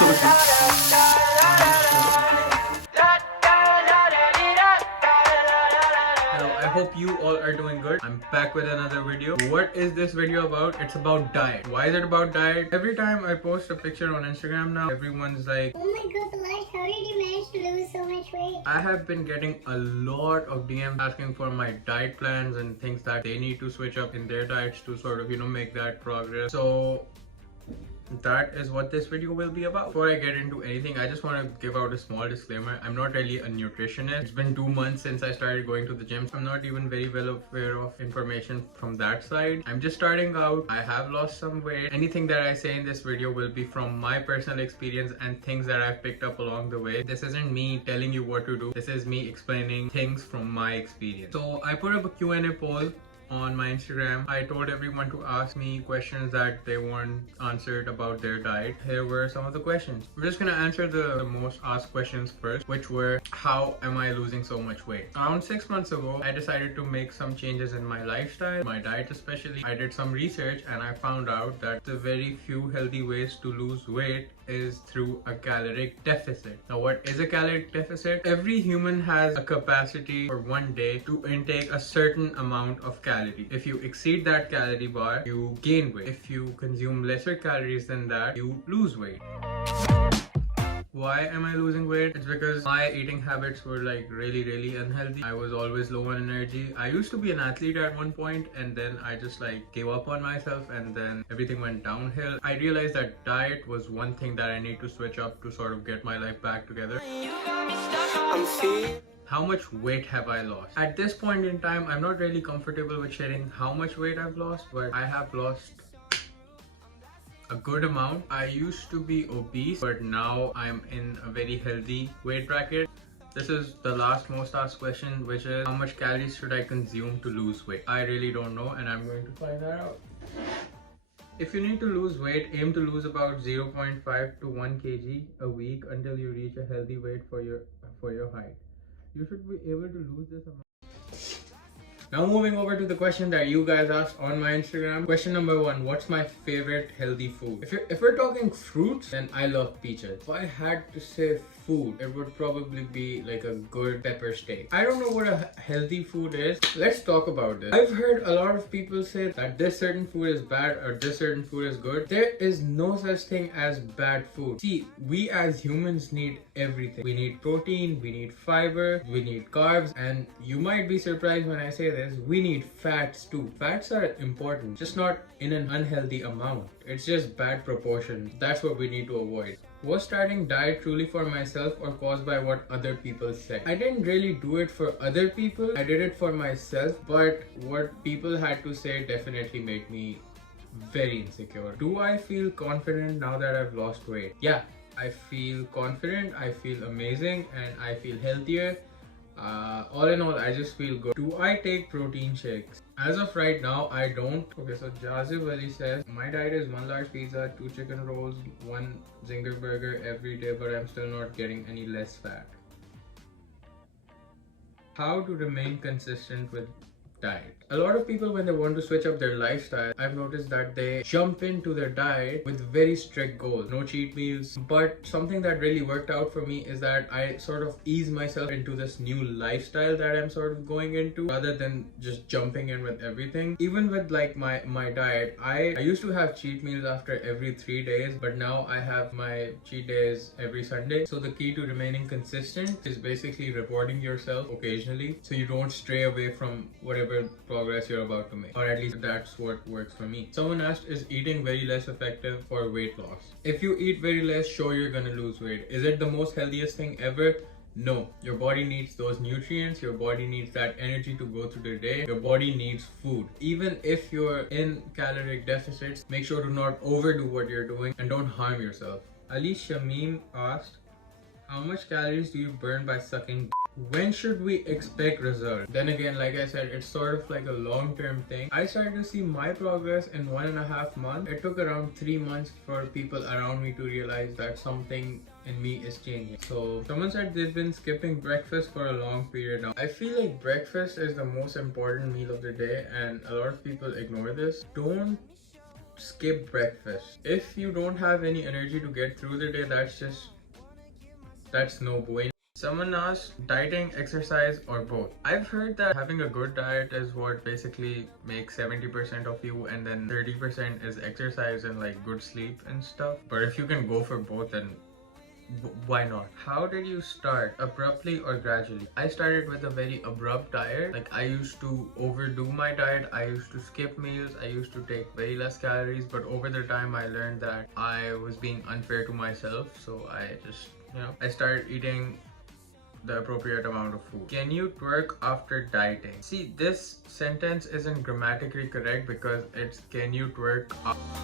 Hello, I hope you all are doing good. I'm back with another video. What is this video about? It's about diet. Why is it about diet? Every time I post a picture on Instagram now, everyone's like, oh my god, Palash, how did you manage to lose so much weight? I have been getting a lot of DMs asking for my diet plans and things that they need to switch up in their diets to sort of, make that progress. So that is what this video will be about. Before I get into anything, I just want to give out a small disclaimer. I'm not really a nutritionist. It's been 2 months since I started going to the gym, so I'm not even very well aware of information from that side. I'm just starting out. I have lost some weight. Anything that I say in this video will be from my personal experience and things that I've picked up along the way. This isn't me telling you what to do. This is me explaining things from my experience. So I put up a Q&A poll on my Instagram. I told everyone to ask me questions that they want answered about their diet. Here were some of the questions. We're just gonna answer the most asked questions first, which were, how am I losing so much weight? Around 6 months ago, I decided to make some changes in my lifestyle, my diet especially. I did some research and I found out that the very few healthy ways to lose weight is through a caloric deficit. Now, what is a caloric deficit? Every human has a capacity for one day to intake a certain amount of calories. If you exceed that calorie bar, you gain weight. If you consume lesser calories than that, you lose weight. Why am I losing weight? It's because my eating habits were like really unhealthy. I was always low on energy. I used to be an athlete at one point, and then I just gave up on myself, and then everything went downhill. I realized that diet was one thing that I need to switch up to sort of get my life back together. How much weight have I lost? At this point in time, I'm not really comfortable with sharing how much weight I've lost, but I have lost a good amount. I used to be obese, but now I'm in a very healthy weight bracket. This is the last most asked question, which is, how much calories should I consume to lose weight? I really don't know, and I'm going to find that out. If you need to lose weight, aim to lose about 0.5 to 1 kg a week until you reach a healthy weight for your height. You should be able to lose this amount. Now moving over to the question that you guys asked on my Instagram. Question number 1, what's my favorite healthy food? If we're talking fruits, then I love peaches. If I had to say food, it would probably be like a good pepper steak. I don't know what a healthy food is. Let's talk about this. I've heard a lot of people say that this certain food is bad or this certain food is good. There is no such thing as bad food. See, we as humans need everything. We need protein, we need fiber, we need carbs, and you might be surprised when I say this, we need fats too. Fats are important, just not in an unhealthy amount. It's just bad proportion. That's what we need to avoid. Was starting diet truly for myself or caused by what other people say? I didn't really do it for other people. I did it for myself, but what people had to say definitely made me very insecure. Do I feel confident now that I've lost weight? Yeah, I feel confident, I feel amazing, and I feel healthier. All in all, I just feel good. Do I take protein shakes? As of right now, I don't. Okay, so Jazib Ali says, my diet is 1 large pizza, 2 chicken rolls, 1 zinger burger every day, but I'm still not getting any less fat. How to remain consistent with diet? A lot of people, when they want to switch up their lifestyle, I've noticed that they jump into their diet with very strict goals, no cheat meals. But something that really worked out for me is that I sort of ease myself into this new lifestyle that I'm sort of going into, rather than just jumping in with everything. Even with my diet, I used to have cheat meals after every 3 days, but now I have my cheat days every Sunday. So the key to remaining consistent is basically rewarding yourself occasionally so you don't stray away from whatever progress you're about to make, or at least that's what works for me. Someone asked, is eating very less effective for weight loss? If you eat very less, sure, you're gonna lose weight. Is it the most healthiest thing ever? No. Your body needs those nutrients, your body needs that energy to go through the day, your body needs food. Even if you're in caloric deficits, make sure to not overdo what you're doing and don't harm yourself. Ali Shamim asked, how much calories do you burn by sucking? When should we expect results? Then again, like I said, it's sort of like a long-term thing. I started to see my progress in 1.5 months. It took around 3 months for people around me to realize that something in me is changing. So someone said they've been skipping breakfast for a long period now. I feel like breakfast is the most important meal of the day, and a lot of people ignore this. Don't skip breakfast. If you don't have any energy to get through the day, that's no bueno. Someone asked, dieting, exercise, or both. I've heard that having a good diet is what basically makes 70% of you, and then 30% is exercise and like good sleep and stuff. But if you can go for both, then why not? How did you start? Abruptly or gradually? I started with a very abrupt diet. Like, I used to overdo my diet. I used to skip meals. I used to take very less calories. But over the time, I learned that I was being unfair to myself. So I just, I started eating the appropriate amount of food. Can you twerk after dieting? See, this sentence isn't grammatically correct because it's can you twerk after